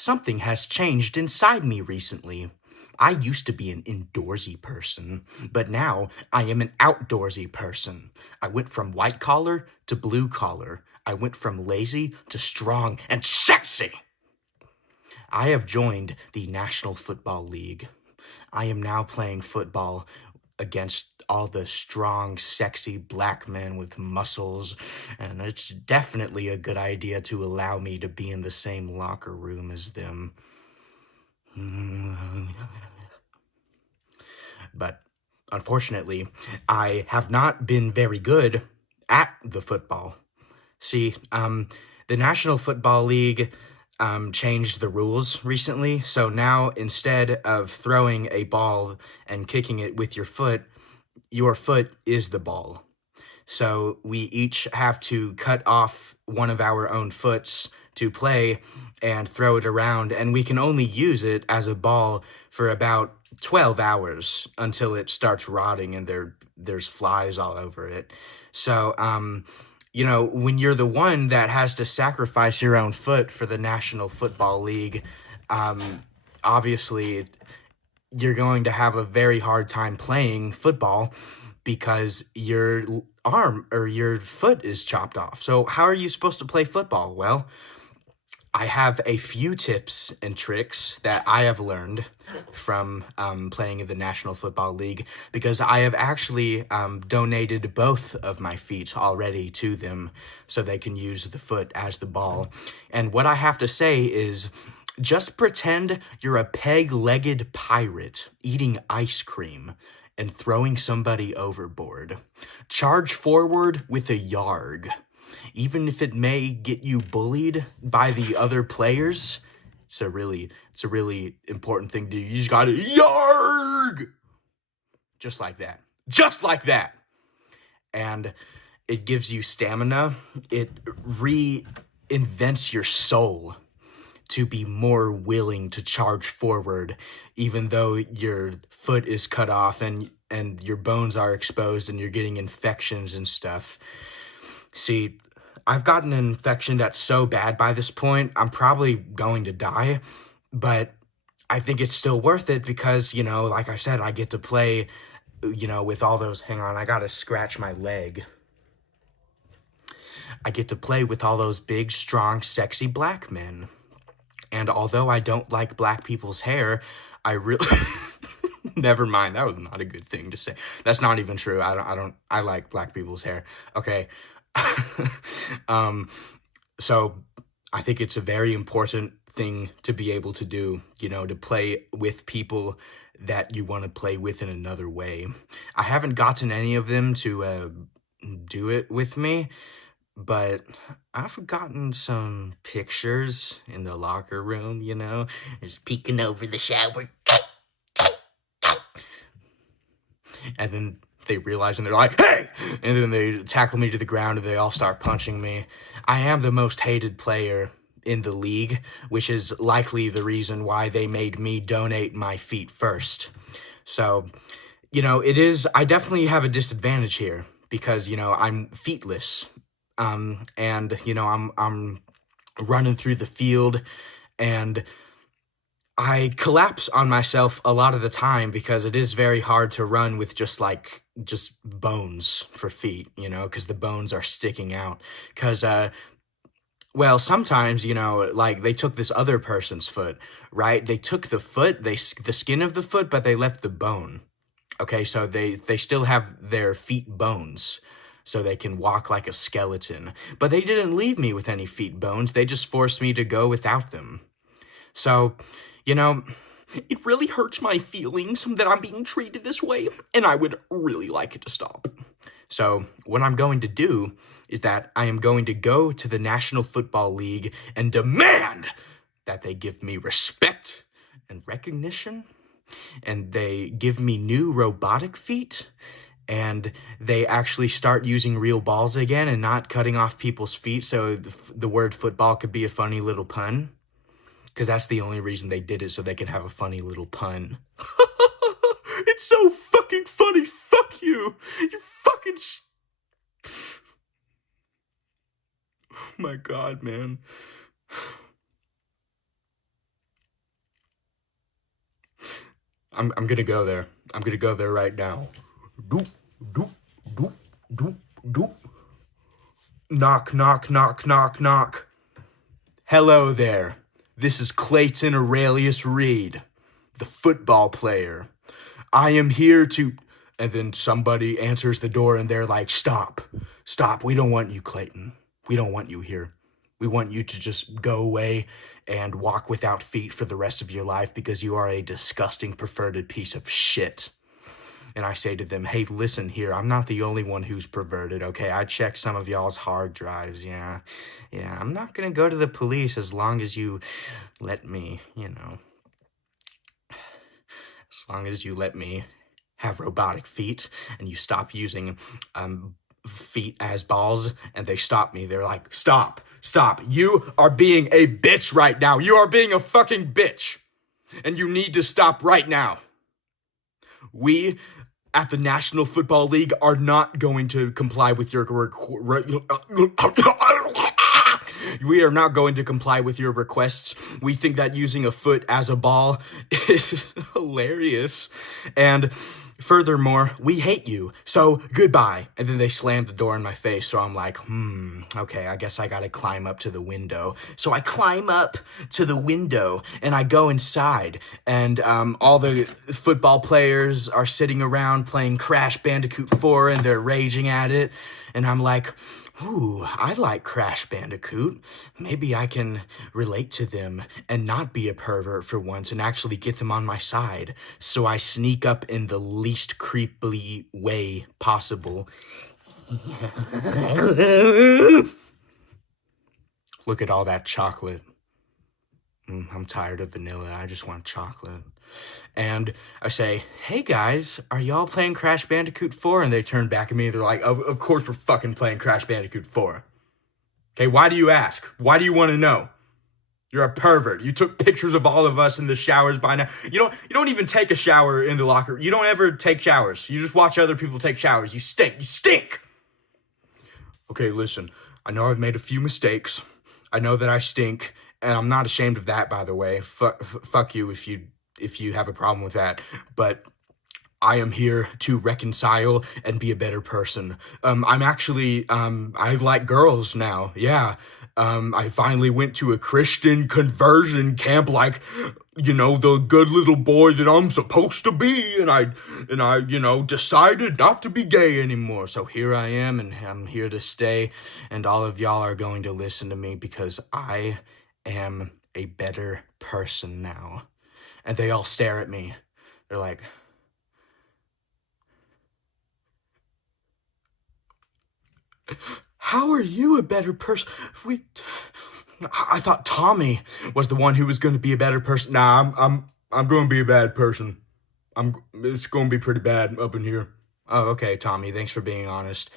Something has changed inside me recently. I used to be an indoorsy person, but now I am an outdoorsy person. I went from white collar to blue collar. I went from lazy to strong and sexy. I have joined the National Football League. I am now playing football against all the strong, sexy black men with muscles, and it's definitely a good idea to allow me to be in the same locker room as them. But unfortunately, I have not been very good at the football. See, the National Football League changed the rules recently. So now instead of throwing a ball and kicking it with your foot is the ball. So we each have to cut off one of our own foots to play and throw it around, and we can only use it as a ball for about 12 hours until it starts rotting and there's flies all over it. So, when you're the one that has to sacrifice your own foot for the National Football League, obviously you're going to have a very hard time playing football because your arm or your foot is chopped off. So how are you supposed to play football? Well, I have a few tips and tricks that I have learned from playing in the National Football League, because I have actually donated both of my feet already to them so they can use the foot as the ball. And what I have to say is, just pretend you're a peg-legged pirate eating ice cream and throwing somebody overboard. Charge forward with a yarg. Even if it may get you bullied by the other players, it's a really important thing to do. You just gotta yarg! Just like that. Just like that! And it gives you stamina. It reinvents your soul to be more willing to charge forward, even though your foot is cut off and your bones are exposed and you're getting infections and stuff. See, I've gotten an infection that's so bad by this point, I'm probably going to die, but I think it's still worth it because, like I said, I get to play, with all those, hang on, I gotta scratch my leg. I get to play with all those big, strong, sexy black men. And although I don't like black people's hair, I really... Never mind, that was not a good thing to say. That's not even true. I like black people's hair. Okay. So I think it's a very important thing to be able to do, to play with people that you want to play with in another way. I haven't gotten any of them to do it with me, but I've gotten some pictures in the locker room, just peeking over the shower. And then they realize and they're like, hey! And then they tackle me to the ground and they all start punching me. I am the most hated player in the league, which is likely the reason why they made me donate my feet first. So, I definitely have a disadvantage here because, I'm feetless. And, I'm running through the field and I collapse on myself a lot of the time because it is very hard to run with just bones for feet, because the bones are sticking out. Because, sometimes, they took this other person's foot, right? They took the foot, the skin of the foot, but they left the bone. Okay, so they still have their feet bones, so they can walk like a skeleton. But they didn't leave me with any feet bones, they just forced me to go without them. So, it really hurts my feelings that I'm being treated this way, and I would really like it to stop. So, what I'm going to do is that I am going to go to the National Football League and demand that they give me respect and recognition, and they give me new robotic feet, and they actually start using real balls again and not cutting off people's feet so the word football could be a funny little pun. Because that's the only reason they did it, so they can have a funny little pun. It's so fucking funny. Fuck you. You fucking... Oh my god, man. I'm gonna go there. I'm gonna go there right now. Doop, doop, doop, doop, doop. Knock, knock, knock, knock, knock. Hello there. This is Clayton Aurelius Reed, the football player. I am here to... And then somebody answers the door and they're like, stop. Stop. We don't want you, Clayton. We don't want you here. We want you to just go away and walk without feet for the rest of your life because you are a disgusting, perverted piece of shit. And I say to them, hey, listen here, I'm not the only one who's perverted, okay? I checked some of y'all's hard drives, yeah. Yeah, I'm not gonna go to the police as long as you let me, as long as you let me have robotic feet and you stop using feet as balls, and they stop me. They're like, stop, stop. You are being a bitch right now. You are being a fucking bitch. And you need to stop right now. We at the National Football League are not going to comply with your we are not going to comply with your requests. We think that using a foot as a ball is hilarious. And furthermore, we hate you. So goodbye. And then they slammed the door in my face. So I'm like, okay, I guess I gotta climb up to the window. So I climb up to the window and I go inside. And all the football players are sitting around playing Crash Bandicoot 4 and they're raging at it. And I'm like, ooh, I like Crash Bandicoot. Maybe I can relate to them and not be a pervert for once and actually get them on my side. So I sneak up in the least creepy way possible. Look at all that chocolate. I'm tired of vanilla. I just want chocolate. And I say, hey guys, are y'all playing Crash Bandicoot 4? And they turn back at me and they're like, of course we're fucking playing Crash Bandicoot 4. Okay, why do you ask? Why do you want to know? You're a pervert. You took pictures of all of us in the showers by now. You don't even take a shower in the locker. You don't ever take showers. You just watch other people take showers. You stink. You stink. Okay, listen. I know I've made a few mistakes. I know that I stink, and I'm not ashamed of that, by the way. Fuck you if you have a problem with that. But I am here to reconcile and be a better person. I'm actually, I like girls now. Yeah. I finally went to a Christian conversion camp, like, the good little boy that I'm supposed to be. And I, decided not to be gay anymore. So here I am, and I'm here to stay. And all of y'all are going to listen to me because I am a better person now. And they all stare at me. They're like, how are you a better person? I thought Tommy was the one who was going to be a better person. Nah, I'm going to be a bad person. It's going to be pretty bad up in here. Oh, okay, Tommy, thanks for being honest.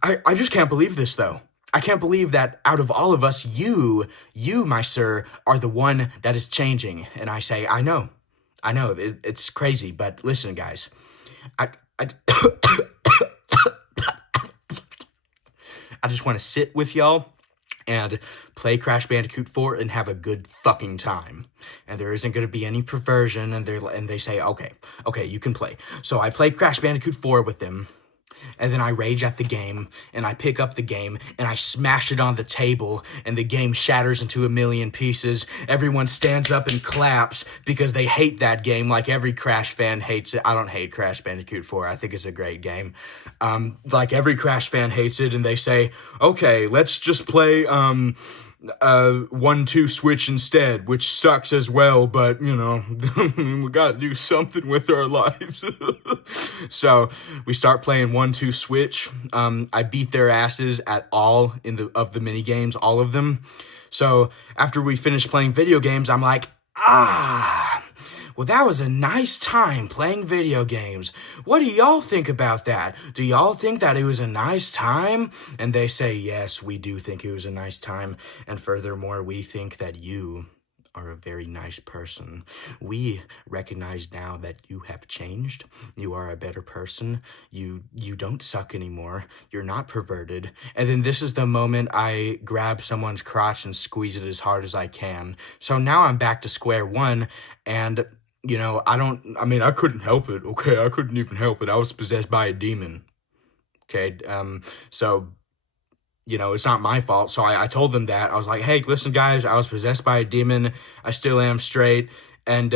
I just can't believe this, though. I can't believe that out of all of us, you, my sir, are the one that is changing. And I say, I know, it's crazy, but listen, guys, I just want to sit with y'all and play Crash Bandicoot 4 and have a good fucking time. And there isn't going to be any perversion, and they say, okay, you can play. So I play Crash Bandicoot 4 with them, and then I rage at the game, and I pick up the game, and I smash it on the table, and the game shatters into a million pieces. Everyone stands up and claps because they hate that game like every Crash fan hates it. I don't hate Crash Bandicoot 4. I think it's a great game. Like every Crash fan hates it, and they say, okay, let's just play 1-2 switch instead, which sucks as well, but we gotta do something with our lives. So we start playing 1-2 switch. I beat their asses at all of the mini games, all of them. So after we finish playing video games, I'm like, well, that was a nice time playing video games. What do y'all think about that? Do y'all think that it was a nice time? And they say, yes, we do think it was a nice time. And furthermore, we think that you are a very nice person. We recognize now that you have changed. You are a better person. You don't suck anymore. You're not perverted. And then this is the moment I grab someone's crotch and squeeze it as hard as I can. So now I'm back to square one, and I couldn't help it. Okay, I couldn't even help it. I was possessed by a demon. Okay, so it's not my fault. So I told them that. I was like, hey, listen, guys, I was possessed by a demon. I still am straight. And,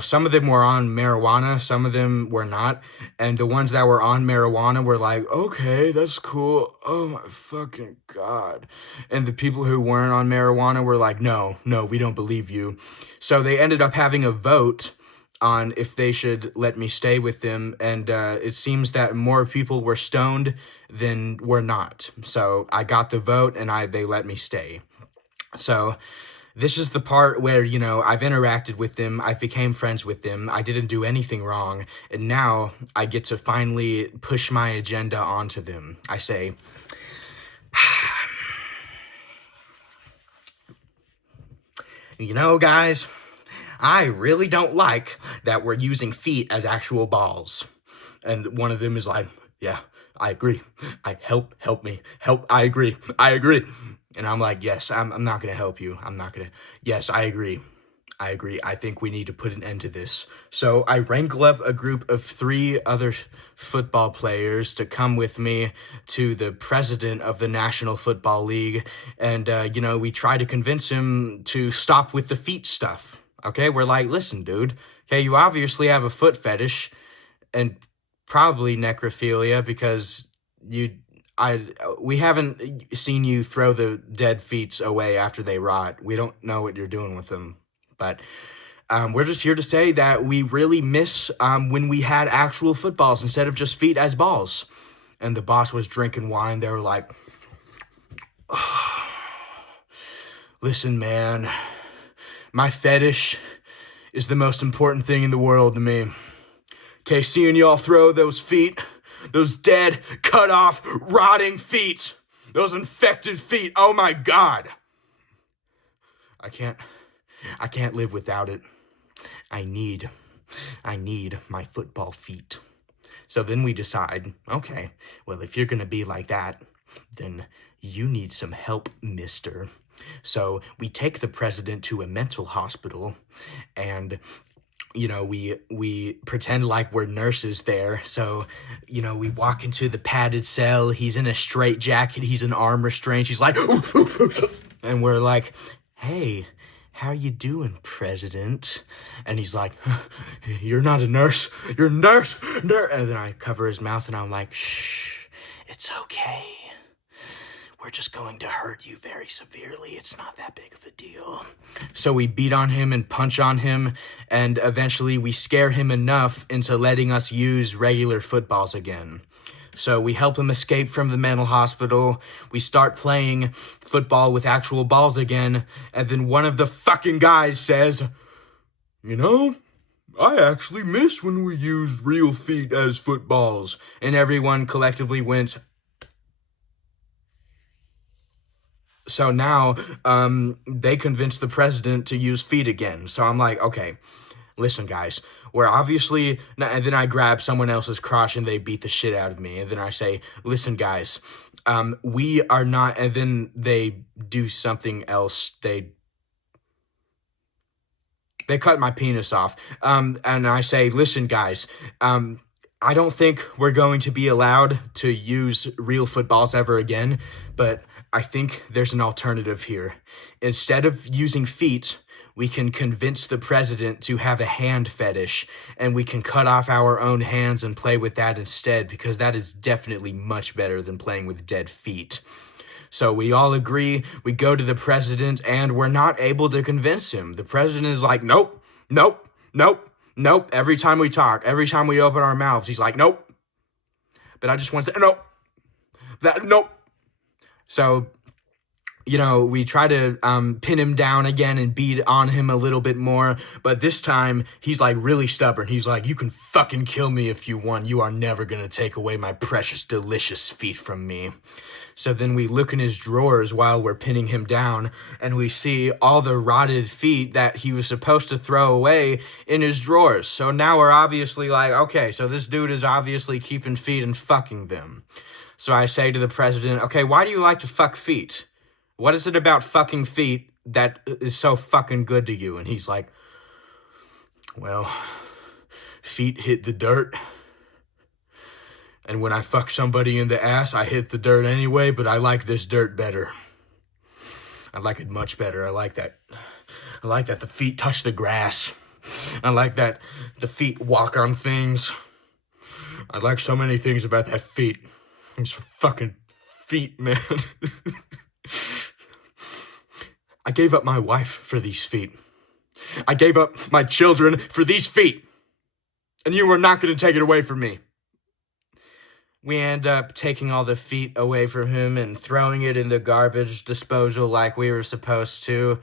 some of them were on marijuana, some of them were not. And the ones that were on marijuana were like, okay, that's cool. Oh my fucking God. And the people who weren't on marijuana were like, no, we don't believe you. So they ended up having a vote on if they should let me stay with them, and it seems that more people were stoned than were not. So I got the vote, and they let me stay. So this is the part where, I've interacted with them, I became friends with them, I didn't do anything wrong, and now I get to finally push my agenda onto them. I say, guys, I really don't like that we're using feet as actual balls. And one of them is like, yeah, I agree. Help me. I agree. And I'm like, yes, I'm not going to help you. Yes, I agree. I think we need to put an end to this. So I wrangle up a group of 3 other football players to come with me to the president of the National Football League. And, we try to convince him to stop with the feet stuff. Okay, we're like, listen, dude. Okay, you obviously have a foot fetish and probably necrophilia because we haven't seen you throw the dead feet away after they rot. We don't know what you're doing with them. But we're just here to say that we really miss when we had actual footballs instead of just feet as balls. And the boss was drinking wine. They were like, oh, listen, man, my fetish is the most important thing in the world to me. Okay, seeing y'all throw those feet, those dead, cut off, rotting feet, those infected feet, oh my God. I can't live without it. I need my football feet. So then we decide, okay, well, if you're going to be like that, then you need some help, mister. So we take the president to a mental hospital, and we pretend like we're nurses there. So, we walk into the padded cell. He's in a straitjacket. He's in arm restraints. He's like, and we're like, hey, how you doing, President? And he's like, you're not a nurse. You're a nurse. And then I cover his mouth and I'm like, shh, it's okay. We're just going to hurt you very severely. It's not that big of a deal. So we beat on him and punch on him, and eventually we scare him enough into letting us use regular footballs again. So we help him escape from the mental hospital. We start playing football with actual balls again, and then one of the fucking guys says, I actually miss when we used real feet as footballs. And everyone collectively went. So now, they convinced the president to use feet again. So I'm like, okay, listen, guys, we're obviously, and then I grab someone else's crotch and they beat the shit out of me. And then I say, listen, guys, we are not, and then they do something else. They cut my penis off. And I say, listen, guys, I don't think we're going to be allowed to use real footballs ever again, but I think there's an alternative here. Instead of using feet, we can convince the president to have a hand fetish, and we can cut off our own hands and play with that instead, because that is definitely much better than playing with dead feet. So we all agree, we go to the president, and we're not able to convince him. The president is like, nope. Every time we talk, every time we open our mouths, he's like, nope. But I just want to say, nope. Nope. So, we try to pin him down again and beat on him a little bit more. But this time, he's like really stubborn. He's like, you can fucking kill me if you want. You are never going to take away my precious, delicious feet from me. So then we look in his drawers while we're pinning him down, and we see all the rotted feet that he was supposed to throw away in his drawers. So now we're obviously like, okay, so this dude is obviously keeping feet and fucking them. So I say to the president, okay, why do you like to fuck feet? What is it about fucking feet that is so fucking good to you? And he's like, Well, feet hit the dirt. And when I fuck somebody in the ass, I hit the dirt anyway, but I like this dirt better. I like it much better. I like that. I like that the feet touch the grass. I like that the feet walk on things. I like so many things about that feet. These fucking feet, man. I gave up my wife for these feet. I gave up my children for these feet. And you were not going to take it away from me. We end up taking all the feet away from him and throwing it in the garbage disposal like we were supposed to.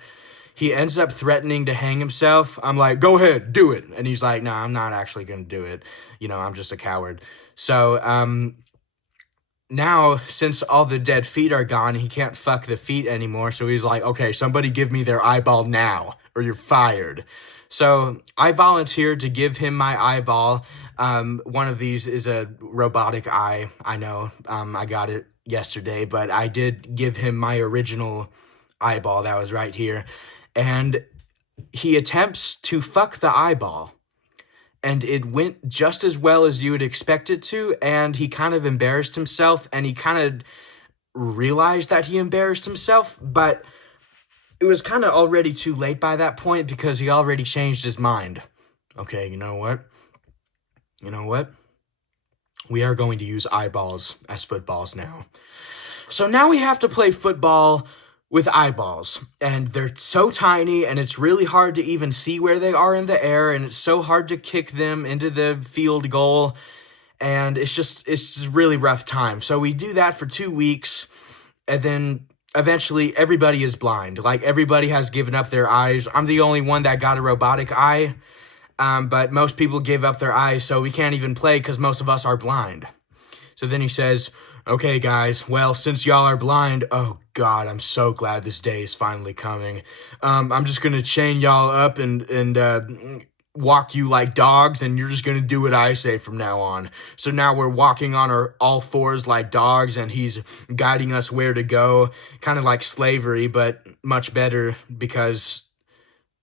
He ends up threatening to hang himself. I'm like, go ahead, do it. And he's like, no, I'm not actually going to do it. I'm just a coward. So, now, since all the dead feet are gone, he can't fuck the feet anymore. So he's like, okay, somebody give me their eyeball now, or you're fired. So I volunteered to give him my eyeball. One of these is a robotic eye. I know, I got it yesterday, but I did give him my original eyeball that was right here. And he attempts to fuck the eyeball. And it went just as well as you would expect it to, and he kind of embarrassed himself, and he kind of realized that he embarrassed himself, but it was kind of already too late by that point because he already changed his mind. Okay, you know what? We are going to use eyeballs as footballs now. So now we have to play football with eyeballs, and they're so tiny, and it's really hard to even see where they are in the air, and it's so hard to kick them into the field goal, and it's a really rough time. So we do that for 2 weeks, and then eventually everybody is blind. Like, everybody has given up their eyes. I'm the only one that got a robotic eye, but most people gave up their eyes, so we can't even play because most of us are blind. So then he says, okay, guys, well, since y'all are blind, oh, God, I'm so glad this day is finally coming. I'm just going to chain y'all up and walk you like dogs, and you're just going to do what I say from now on. So now we're walking on our all fours like dogs, and he's guiding us where to go, kind of like slavery, but much better because,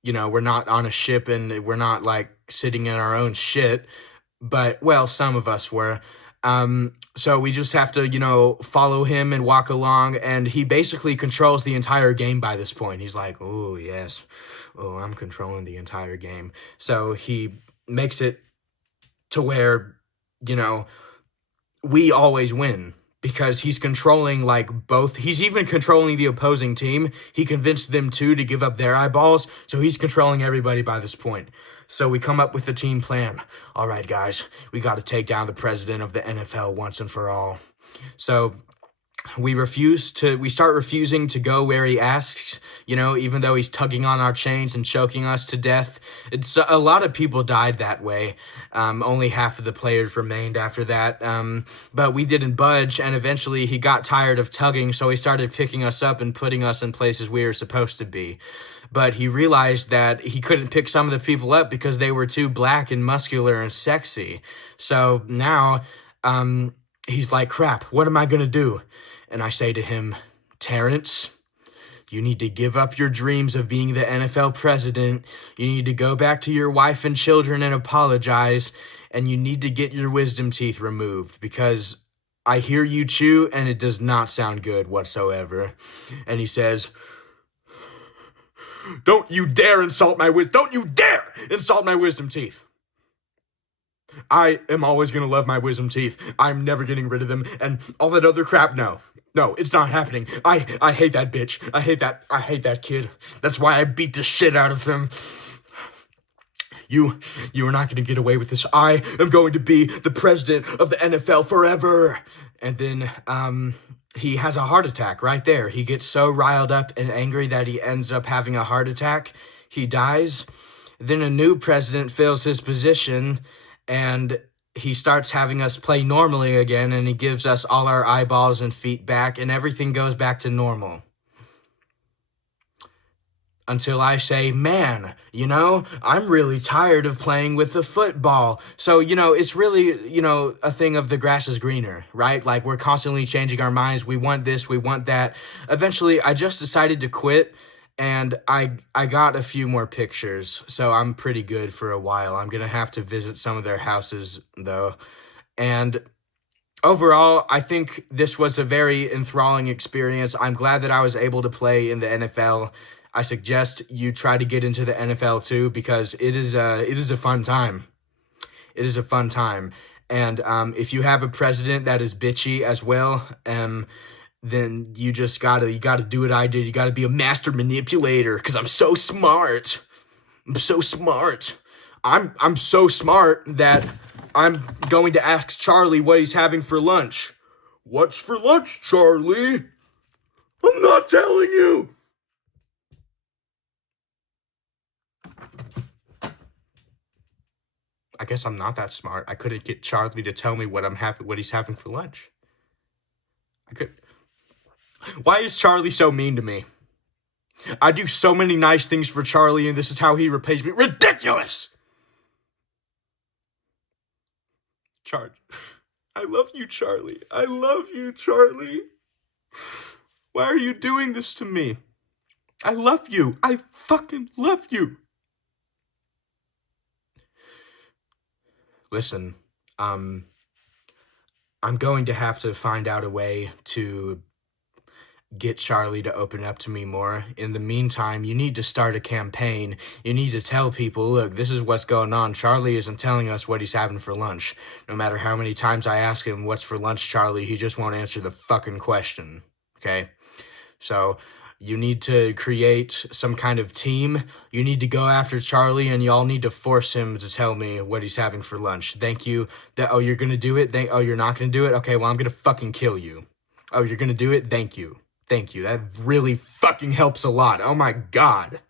we're not on a ship and we're not, like, sitting in our own shit. But, well, some of us were. So we just have to, follow him and walk along, and he basically controls the entire game by this point. He's like, oh, yes, I'm controlling the entire game. So he makes it to where, we always win because he's controlling, he's even controlling the opposing team. He convinced them, too, to give up their eyeballs, so he's controlling everybody by this point. So we come up with the team plan. All right, guys, we got to take down the president of the NFL once and for all. So we start refusing to go where he asks, even though he's tugging on our chains and choking us to death. It's a lot of people died that way. Only half of the players remained after that. But we didn't budge, and eventually he got tired of tugging, so he started picking us up and putting us in places we were supposed to be. But he realized that he couldn't pick some of the people up because they were too black and muscular and sexy. So now, he's like, crap, what am I going to do? And I say to him, Terrence, you need to give up your dreams of being the NFL president. You need to go back to your wife and children and apologize. And you need to get your wisdom teeth removed because I hear you chew and it does not sound good whatsoever. And he says, don't you dare insult my wisdom teeth. I am always going to love my wisdom teeth. I'm never getting rid of them. And all that other crap, no, it's not happening. I hate that bitch. I hate that kid. That's why I beat the shit out of him. You are not going to get away with this. I am going to be the president of the NFL forever. And then, he has a heart attack right there. He gets so riled up and angry that he ends up having a heart attack. He dies. Then a new president fills his position, and he starts having us play normally again, and he gives us all our eyeballs and feet back, and everything goes back to normal. Until I say, man, I'm really tired of playing with the football. So, it's really, a thing of the grass is greener, right? Like, we're constantly changing our minds. We want this, we want that. Eventually, I just decided to quit, and I got a few more pictures, so I'm pretty good for a while. I'm gonna have to visit some of their houses though. And overall, I think this was a very enthralling experience. I'm glad that I was able to play in the NFL. I suggest you try to get into the NFL too because it is a fun time. It is a fun time. And if you have a president that is bitchy as well, then you gotta do what I did. You gotta be a master manipulator because I'm so smart. I'm so smart. I'm so smart that I'm going to ask Charlie what he's having for lunch. What's for lunch, Charlie? I'm not telling you. I guess I'm not that smart. I couldn't get Charlie to tell me what he's having for lunch. I could. Why is Charlie so mean to me? I do so many nice things for Charlie, and this is how he repays me. Ridiculous! Charlie. I love you, Charlie. I love you, Charlie. Why are you doing this to me? I love you. I fucking love you. Listen, um, I'm going to have to find out a way to get Charlie to open up to me more. In the meantime, you need to start a campaign. You need to tell people, look, this is what's going on. Charlie isn't telling us what he's having for lunch. No matter how many times I ask him, what's for lunch, Charlie, he just won't answer the fucking question. Okay? So, you need to create some kind of team. You need to go after Charlie, and y'all need to force him to tell me what he's having for lunch. Thank you. Oh, you're gonna do it? Oh, you're not gonna do it? Okay, well, I'm gonna fucking kill you. Oh, you're gonna do it? Thank you. Thank you. That really fucking helps a lot. Oh my god.